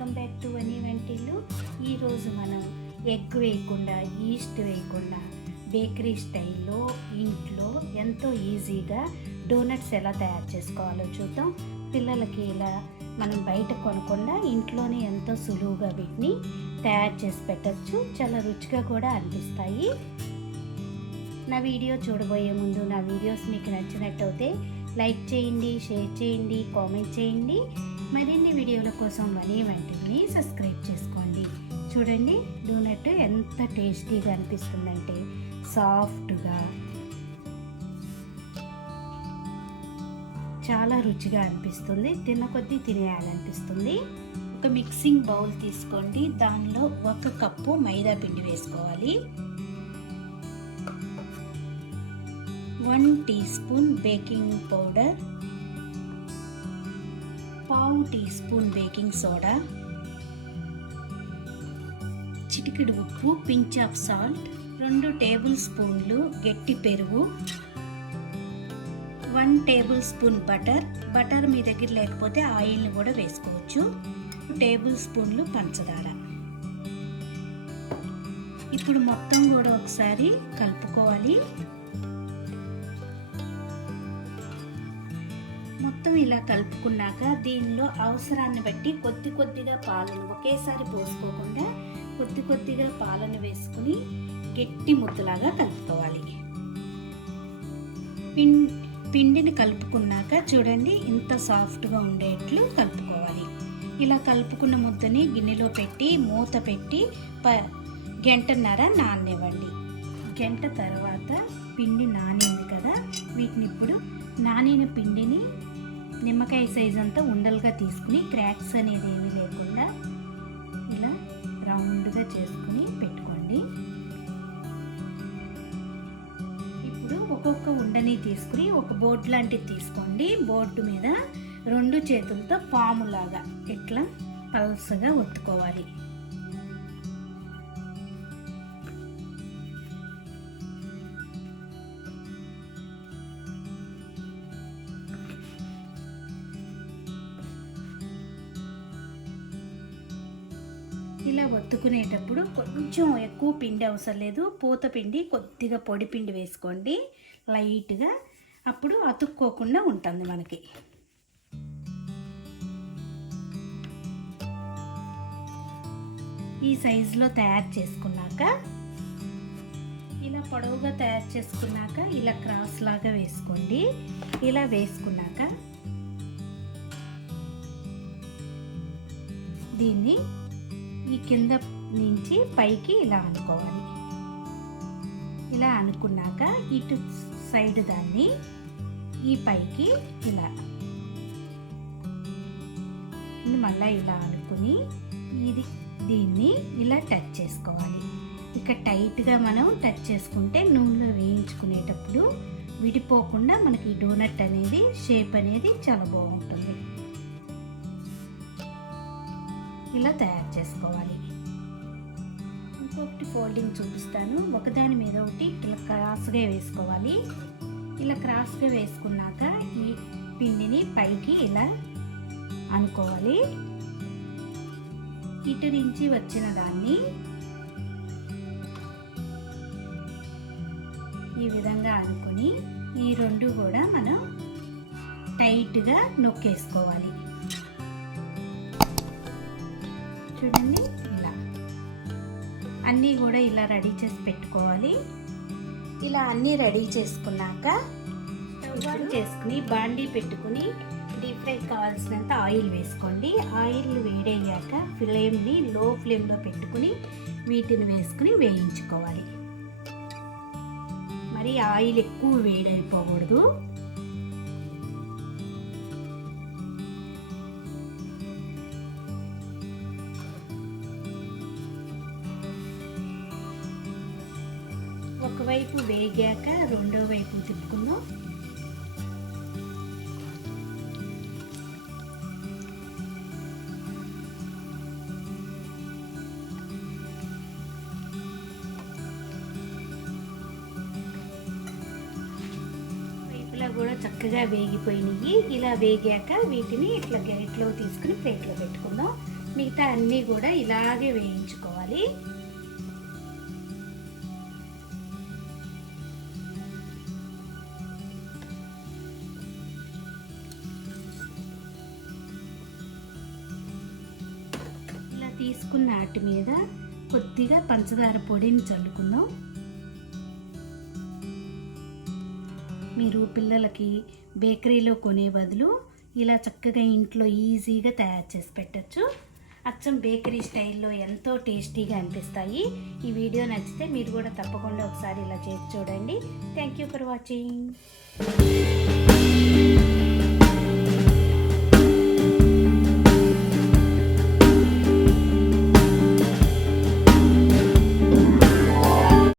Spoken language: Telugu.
వెల్కమ్ బ్యాక్ టు వని వంటిల్లు. ఈరోజు మనం ఎగ్ వేయకుండా, ఈస్ట్ వేయకుండా బేకరీ స్టైల్లో ఇంట్లో ఎంతో ఈజీగా డోనట్స్ ఎలా తయారు చేసుకోవాలో చూద్దాం. పిల్లలకి ఇలా మనం బయట కొనకుండా ఇంట్లోనే ఎంతో సులువుగా వీటిని తయారు చేసి పెట్టచ్చు. చాలా రుచిగా కూడా అనిపిస్తాయి. నా వీడియో చూడబోయే ముందు నా వీడియోస్ మీకు నచ్చినట్టయితే లైక్ చేయండి, షేర్ చేయండి, కామెంట్ చేయండి. మరిన్ని వీడియోల కోసం వని వంటిల్ని సబ్స్క్రైబ్ చేసుకోండి. చూడండి, డోనట్ ఎంత టేస్టీగా అనిపిస్తుందంటే సాఫ్ట్గా, చాలా రుచిగా అనిపిస్తుంది. తిన్న కొద్దీ తినేయాలనిపిస్తుంది. ఒక మిక్సింగ్ బౌల్ తీసుకోండి. దానిలో 1 కప్పు మైదా పిండి వేసుకోవాలి. 1 teaspoon baking powder, 1/2 teaspoon baking soda, చిటికెడు ఉప్పు, పించ్ ఆఫ్ సాల్ట్, 2 టేబుల్ స్పూన్లు గట్టి పెరుగు, 1 టేబుల్ స్పూన్ బటర్ మీ దగ్గర లేకపోతే ఆయిల్ని కూడా వేసుకోవచ్చు, 2 టేబుల్ స్పూన్లు పంచదార. ఇప్పుడు మొత్తం కూడా ఒకసారి కలుపుకోవాలి. మొత్తం ఇలా కలుపుకున్నాక దీనిలో అవసరాన్ని బట్టి కొద్దిగా పాలను, ఒకేసారి పోసుకోకుండా కొద్దిగా పాలను వేసుకుని గట్టి ముద్దలాగా కలుపుకోవాలి. పిండిని కలుపుకున్నాక చూడండి, ఇంత సాఫ్ట్గా ఉండేట్లు కలుపుకోవాలి. ఇలా కలుపుకున్న ముద్దని గిన్నెలో పెట్టి మూత పెట్టి గంటన్నర నాననివ్వండి. గంట తర్వాత పిండి నానింది కదా, వీటిని ఇప్పుడు నానిన పిండిని నిమ్మకాయ సైజ్ అంతా ఉండలుగా తీసుకుని క్రాక్స్ అనేది ఏమీ లేకుండా ఇలా రౌండ్గా చేసుకుని పెట్టుకోండి. ఇప్పుడు ఒక్కొక్క ఉండని తీసుకుని ఒక బోర్డు లాంటిది తీసుకోండి. బోర్డు మీద 2 చేతులతో పాములాగా ఇట్లా పల్సగా ఒత్తుకోవాలి. ఇలా ఒత్తుకునేటప్పుడు కొంచెం ఎక్కువ పిండి అవసరం లేదు. పూత పిండి, కొద్దిగా పొడి పిండి వేసుకోండి లైట్గా. అప్పుడు అతుక్కోకుండా ఉంటుంది మనకి. ఈ సైజులో తయారు చేసుకున్నాక, ఇలా పొడవుగా తయారు చేసుకున్నాక ఇలా క్రాస్ లాగా వేసుకోండి. ఇలా వేసుకున్నాక దీన్ని ఈ కింద నుంచి పైకి ఇలా అనుకోవాలి. ఇలా అనుకున్నాక ఇటు సైడ్ దాన్ని ఈ పైకి ఇలా మళ్ళీ ఇలా అనుకుని దీన్ని ఇలా టచ్ చేసుకోవాలి. ఇక టైట్గా మనం టచ్ చేసుకుంటే నూనెలో వేయించుకునేటప్పుడు విడిపోకుండా మనకి డోనట్ అనేది షేప్ అనేది చాలా బాగుంటుంది. ఇలా తయారు చేసుకోవాలి. ఇంకొకటి ఫోల్డింగ్ చూపిస్తాను. ఒకదాని మీద ఒకటి ఇట్లా క్రాస్గా వేసుకోవాలి. ఇలా క్రాస్గా వేసుకున్నాక ఈ పిండిని పైకి ఇలా అనుకోవాలి. ఇటు నుంచి వచ్చిన దాన్ని ఈ విధంగా అనుకొని ఈ 2 కూడా మనం టైట్గా నొక్కేసుకోవాలి. చూడండి, ఇలా అన్నీ కూడా ఇలా రెడీ చేసి పెట్టుకోవాలి. ఇలా అన్నీ రెడీ చేసుకున్నాక స్టవ్ చేసుకుని బాండీ పెట్టుకుని డీప్ ఫ్రై కావాల్సినంత ఆయిల్ వేసుకోండి. ఆయిల్ వేడయ్యాక ఫ్లేమ్ని లో ఫ్లేమ్లో పెట్టుకుని వీటిని వేసుకుని వేయించుకోవాలి. మరి ఆయిల్ ఎక్కువ వేడైపోకూడదు. ఒకవైపు వేగాక రెండో వైపు తిప్పుకుందాం. కూడా చక్కగా వేగిపోయినాయి. ఇలా వేగాక వీటిని ఇట్లా గరిటెలో తీసుకుని ప్లేట్లో పెట్టుకుందాం. మిగతా అన్నీ కూడా ఇలాగే వేయించుకోవాలి. ఇలా తీసుకున్న వాటి మీద కొద్దిగా పంచదార పొడిని చల్లుకుందాం. మీరు పిల్లలకి బేకరీలో కొనే బదులు ఇలా చక్కగా ఇంట్లో ఈజీగా తయారు చేసి పెట్టచ్చు. అచ్చం బేకరీ స్టైల్లో ఎంతో టేస్టీగా అనిపిస్తాయి. ఈ వీడియో నచ్చితే మీరు కూడా తప్పకుండా ఒకసారి ఇలా చేసి చూడండి. Thank you for watching.